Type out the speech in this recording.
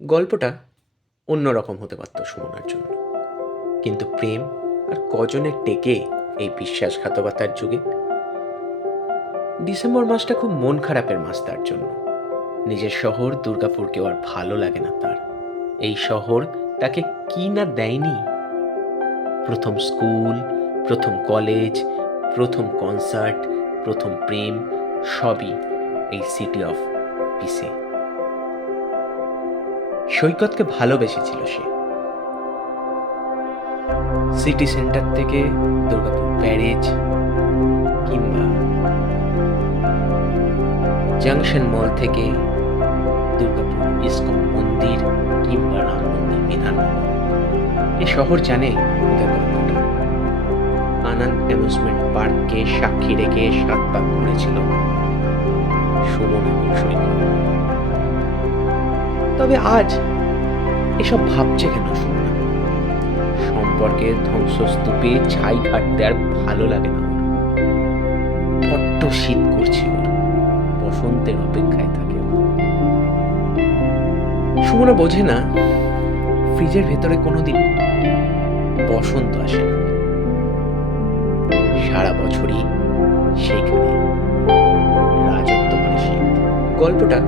গল্পটা অন্যরকম হতে পারত সুমনার জন্য, কিন্তু প্রেম আর কজনের টেকে এই বিশ্বাসঘাতকতার যুগে। ডিসেম্বর মাসটা খুব মন খারাপের মাস তার জন্য। নিজের শহর দুর্গাপুরকেও আর ভালো লাগে না তার। এই শহর তাকে কি না দেয়নি। প্রথম স্কুল, প্রথম কলেজ, প্রথম কনসার্ট, প্রথম প্রেম, সবই এই সিটি অফ পিসে। সৈকতকে ভালোবেসেছিল সে। সিটি সেন্টার থেকে দুর্গাপুর ব্যারেজ, কিংবা জাংশন মল থেকে দুর্গাপুর ইস্কন মন্দির, কিংবা রাম মন্দির বিধাননগর। এ শহর জানে ওদের গল্পটা। আনন্দ অ্যামিউজমেন্ট পার্ককে সাক্ষী রেখে 7 পাক ঘুরেছিল সুমন এবং সৈকত। তবে আজ এসব ভাবছে কেন সুমনা? সম্পর্কের ধ্বংসস্তূপে ছাই কাটতে আর ভালো লাগে না ওর। বড্ড শীত করছে ওর, বসন্তের অপেক্ষায় থাকে ও। সুমনা বোঝে না ফ্রিজের ভেতরে কোনোদিন বসন্ত আসে না, সারা বছরই সেইখানে রাজত্ব করে শীত। গল্পটা